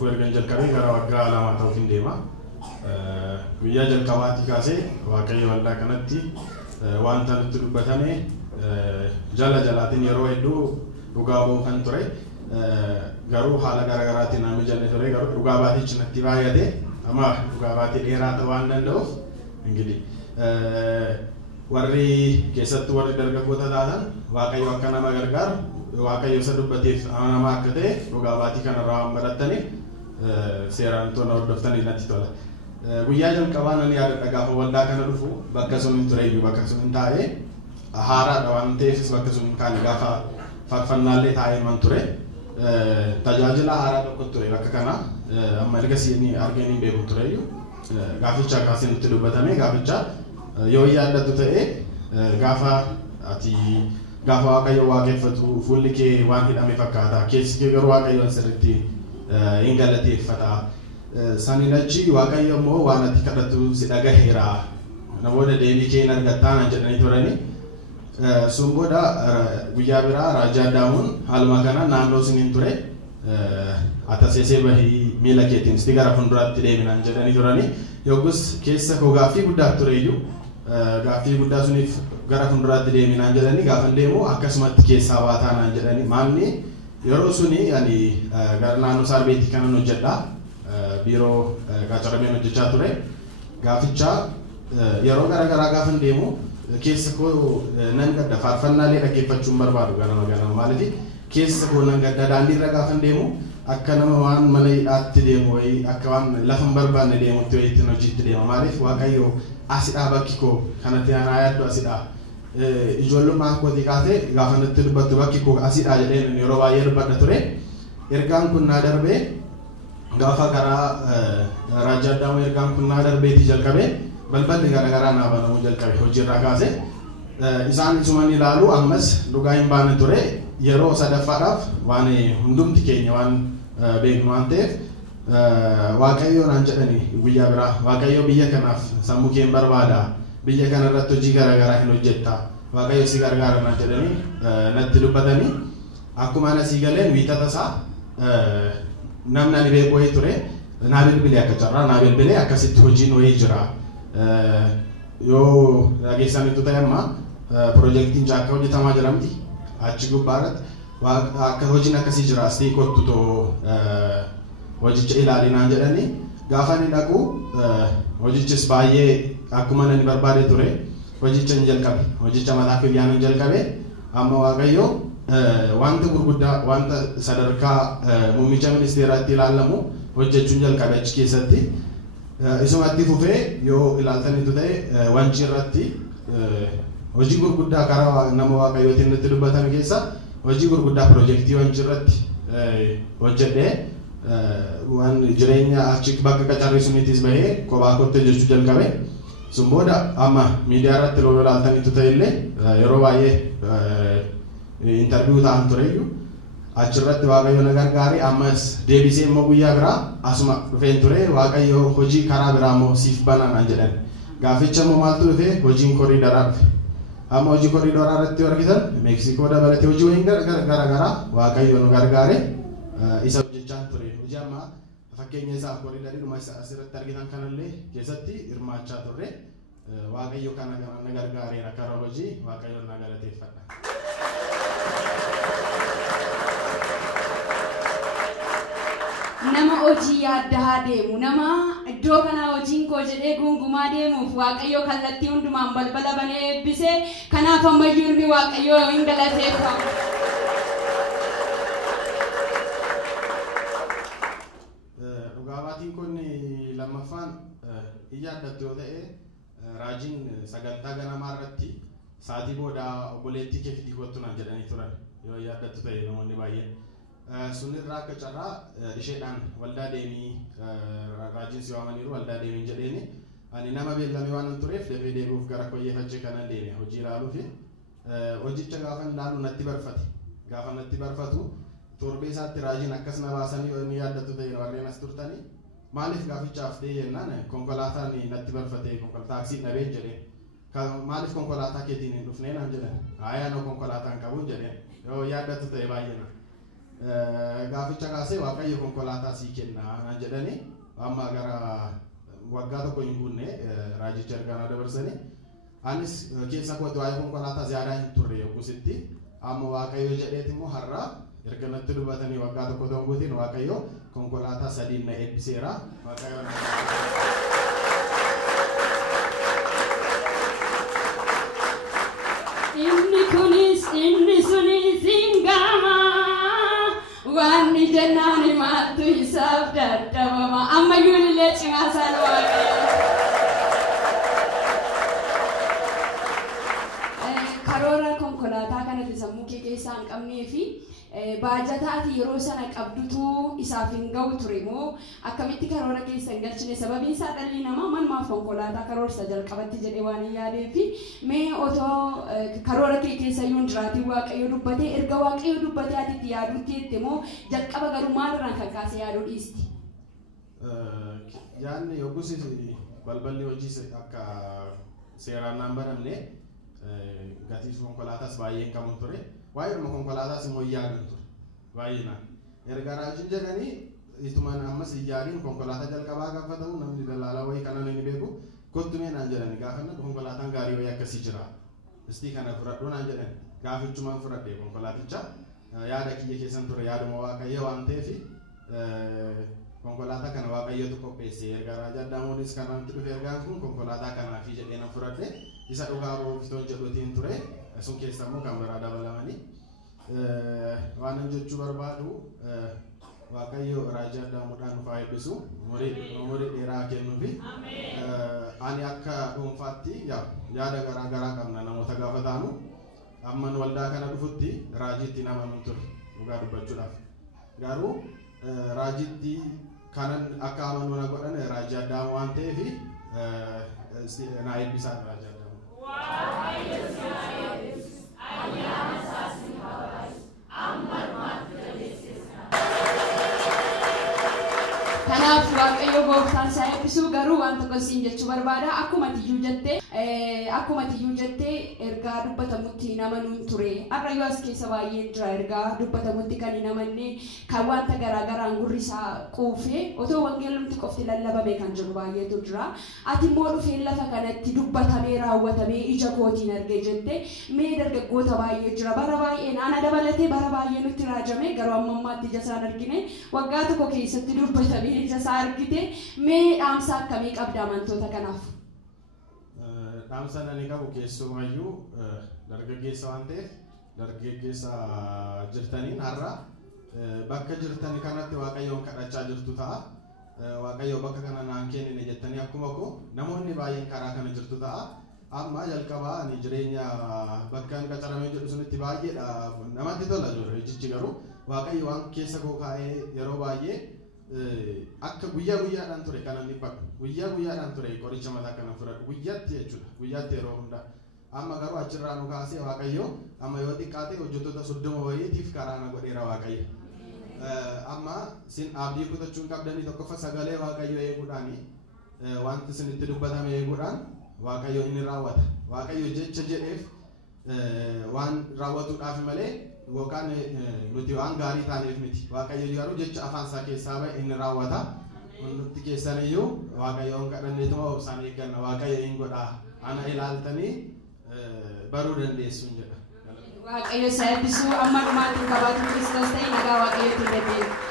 dhufu ergan jalqabee gara waggaa lama ta'uuf deema. Guyyaa jalqabaatti kaasee waaqayyo waldaa kanatti wanta nutti dubbatame jala jalaatiin yeroo hedduu dhugaa ba'uu kan ture. Garuu haala garaagaraatiin namni jallee ture garuu dhugaa baatichi natti baay'ate amma dhugaa baatii dheeraa ta'uu waan danda'uuf ingilis warri keessattuu warri dargaggoota taatan waaqayyo akka nama gargaaru waaqayyo isa dubbateef nama akka ta'e dhugaa baatii kanarraa waan barattaniif seeraan tola hordoftanii natti tola. Guyyaa jalqabaa nan yaadadha gaafa waldaa kana dhufu bakka sun hin ture iyyuu bakka sun hin taa'ee haaraadha waan ta'eefis bakka sun hin kaane gaafa faarfannaallee taa'ee man ture. Tajaajila haaraa tokko ture bakka kana amma ergasii arganii beeku ture iyyuu gaaficha kaasee nutti dubbatame gaaficha yoo yaadatu ta'e gaafa waaqayyo waaqeffatu fuulli kee waan hidhame fakkaata keessi kee garuu waaqayyoon sirriitti hin galateeffata saniin achi waaqayyo immoo waan ati kadhattu si dhagaheera namoota deebii kee hin argattaan jedhanii turani. Sun booda guyyaa biraa raajaa daamuun haaluma kana naannoo siniin ture ataseesee bahii miila keetiin isti gara fuulduraatti deeminaan jedhanii turani. Yoggus keessa koo gaaffii guddaa ture iyyuu gaaffii guddaa suniif gara fuulduraatti deeminaan jedhanii gaafa deemu akkasumatti keessaa baataanaan jedhanii maanni yeroo suni ani gara naannoo Saarbeetii kanan hojjedha biiroo qacarameen hojjechaa ture gaaficha yeroo garaagaraa gaafa deemu keessa koo nan gadda faarfannaalee dhaggeeffachuun barbaadu ganama maaliif keessa koo nan gadda daandiirra gaafa deemu akka nama waan mana hidhaatti deemu wayii akka waan lafa hin barbaanne deemutti wayiitti hojiitti deema maaliif waaqayyo asidhaa bakki koo kanatti aanaa yaaddu asidhaa ijoollummaa kootii kaatee gaafa natti dubbattu bakki koo asidhaa jedheen yeroo baay'ee dubbadha ture. Ergaan kun naa darbee gaafa karaa raajaa daamu ergaan kun naa darbeetii jalqabee balballi garaagaraa naa banamuu jalqabe hojiirraa kaasee isaan isuman ilaalu ammas dhugaa hin baane ture yeroo sadaffaadhaaf waan hundumti keenya waan beeknu waan ta'eef waaqayyo naan jedhani guyyaa biraa waaqayyo biyya kanaaf sammuu kee barbaada biyya kana irratti hojii garaagaraa hin hojjetta waaqayyo si gargaara naan jedhani natti dubbatanii akkuma ana sii galeen wiixata isaa namni ani beeku wayii ture naa bilbilee akka carraa naa bilbilee akkasitti hojiin wayii jira. Yoo dhageessanitu ta'e amma piroojeektiin jaakka hojjetamaa jiramti achi gubbaarratti akka hojiin akkasii jira asii kottu too hojicha ilaalinaan jedhanii gaafa inni dhaqu hojichis baay'ee akkuma inni barbaade ture hojicha hin jalqabe hojicha mataa kiyyaan hin jalqabe amma waaqayyo wanta gurguddaa wanta sadarkaa muummicha ministeeraatti ilaalamu hojjechuun jalqabe achi keessatti. Isumatti fufee yoo ilaaltanitu ta'e wanci irratti hojii gurguddaa karaa nama waaqayyootiin nutti dubbatan keessa hojii gurguddaa piroojeektii wanci irratti hojjedhee waan jireenya achi bakka qacarrii suniitis bahee kophaa kootti jechuu jalqabe. Sun booda amma miidiyaa irratti yoo ilaaltanitu ta'e illee yeroo baay'ee intarviiyuu ta'an tureyyuu achirratti waaqayyo na gargaare ammas deebisee immoo guyyaa biraa asuma dhufeen ture waaqayyo hojii karaa biraa immoo siif banaan jedhan gaaficha immoo maaltu dhufe hojiin koriidaraa dhufe amma hojii koriidaraa irratti argitan meeksikoo dabalatee hojii wayiin garaagaraa waaqayyo nu gargaare isa hojjechaa ture hojii amma fakkeenya isaa koriidarii dhuma asirratti argitan kanallee keessatti hirmaachaa turre waaqayyo kana na gargaareera karaa hojii waaqayyo na galateeffadha. Nama hojii yaaddaa deemu nama iddoo kana hojiin koo jedhee gungumaa deemuuf waaqayyo kallattii hundumaan balbala banee eebbisee kanaaf ammayyuu inni waaqayyo hin galateeffamu. Dhugaa baatiin kun lammaffaan yaaddattu yoo ta'e raajiin sagantaa ganamaa irratti sa'aatii booda obboleettii kee fidii kottu naan jedhanii turan yoo yaaddattu ta'e namoonni baay'een. Sunirraa akka carraa isheedhaan waldaa deemii raajiin si waamaniiru waldaa deemiin jedheeni ani nama beellamee waan tureef dafee deebi'uuf gara koyyeeffachee kanan deeme hojii ilaaluufi hojicha gaafa ilaalu natti barfate gaafa natti barfatu torbee isaatti raajiin akkas na baasanii yoo inni yaaddatu ta'e warreen as turtanii maaliif gaafichaaf ta'e jennaan konkolaataan natti barfate taaksii dhabeen jedheen maaliif konkolaataa keetiin hin dhufnee naan jedhan aayaa no konkolaataan qabuun jedheen yoo yaaddatu ta'e baay'ee gaaficha kaasee waaqayyo konkolaataa sii kennaa naan jedhanii amma gara waggaa tokko hin guunne raajicha ergaa dabarsanii anis keessa kootti waa'ee konkolaataa ziyaadaa hin turre yoggusitti amma waaqayyo jedheeti immoo har'a erga natti dubbatanii waggaa tokko ta'uutiin waaqayyo konkolaataa sadiin na eebbiseera waaqayyo inni sunis hingama wanni jennaani maattu isaaf dadhabama ammayyuu illee cimaa isaan waaqayyo karoora konkolaataa kanatti sammuu kee keessaa hin qabnee fi baajataati yeroo sana qabdutu isaaf hin ga'u ture moo akkamitti karoora keessa hin galchine sababiin isaa dhalli namaa manumaaf konkolaataa karoorsa jalqabatti jedhee waan hin yaadee fi mee otoo karoora kee keessa yoo jiraatii waaqayyo dubbatee erga waaqayyo dubbatee atitti yaaduutti jette moo jalqaba garuu maalirraan kan kaasee yaaduu dhiisti? Yaadni yoggus balballi hojii akka seeraan naan baramne gatii konkolaataas baay'een qabu ture. Waa'ee konkolaataas immoo yaadun ture. Baay'inaan. Erga raajiin jedhanii itumaan ammas iyyaaniin konkolaataa jalqabaa gaafa ta'u namni daldalaa wayii kanan inni beeku kottumee naan jedhani gaafa konkolaataan gaarii wayii akkasii jira. Istii kana fudhadhu naan jedhani gaafichumaan fudhadhee konkolaaticha yaada kiyya keessan ture yaaduma waaqayyo waan ta'eef konkolaataa kana waaqayyotu qopheesse erga raajaa daamoodis kanatti dhufe ergaan kun konkolaataa kanaafi jedhee nan fudhadhe isa dhugaa boofitoon jedhutiin ture sun keessa immoo kan biraa dabalamanii waan jechuu barbaadu waaqayyo raajaa daamuudhaan nuuf haa eebbisu umurii dheeraa kennuufi ani akka dhuunfaatti yaada garaa garaa qabna namoota gaafa taanu amman waldaa kana dhufutti raajiitti nama nun ture dhugaa dubbachuudhaaf garuu raajiitti kanan akka amanu na godhan raajaa daamu waan ta'eef na eebbisaa raajaa daamu. Kanaaf waaqayyo gooftaan isaa eebbisuu garuu waan tokko siin jechuu barbaada akkuma tiyyuu jettee ergaa dubbatamutti hin amanuun ture har'ayyuu as keessa baay'ee jira ergaa dubbatamutti kan hin amanne kan wanta garaagaraan gurri isaa quufee otoo wangeelumti qofti lallabame kan jiru baay'eetu jira ati immoo dhufee lafa kanatti dubbatamee raawwatamee ija kootiin argee jette mee dargaggoota baay'ee jira bara baay'ee ana dabalatee bara baay'ee nutti raajame garuu amma ammaatti ija isaan argine waggaa tokko keessatti dubbatamee ija isaa argite mee dhaamsa akkamii qabda amantoota kanaaf? Dhaamsa ani qabu keessumayyuu dargaggeessa waan ta'eef dargaggeessa jirtaniin har'a bakka jirtanii kanatti waaqayyoon kadhachaa jirtu ta'a. Waaqayyo bakka kana naan kennine jettanii akkuma koo namoonni baay'een karaa kana jirtu ta'a. Amma jalqabaa ani jireenya bakka hin qacaramee jedhu sunitti baay'eedha namatti tola jiru jechichi garuu waaqayyo waan keessa koo kaa'ee yeroo baay'ee akka guyyaadhaan ture kanan dhibbadhu guyyaadhaan ture qoricha mataa kana fudhadhu guyyaatti jechuudha guyyaatti yeroo hundaa amma garuu achirraa nu kaasee waaqayyo amma yoo xiqqaate hojjettoota 30 wayiitiif karaa na godheera waaqayyo amma sin abdii kutachuun qabdanii tokkoffa sagalee waaqayyo eeguudhaani wanti isinitti dubbatame eeguudhaan waaqayyo inni raawwata waaqayyo jecha jedheef waan raawwatuudhaaf malee Wokan nuti waan gaarii taaneef miti waaqayyo garuu jecha afaan isaa keessaa ba'e inni raawwata nuti keessaniyyuu waaqayyoon kadhanneetuma obsaan eegganna waaqayyo hin godhaa ana ilaaltanii baruu dandeessuun jedha. Waaqayyo isa eebbisuu amma dhumaatiin qabaatu Kiristoos ta'e nagaa waaqayyotti deddeebi'u.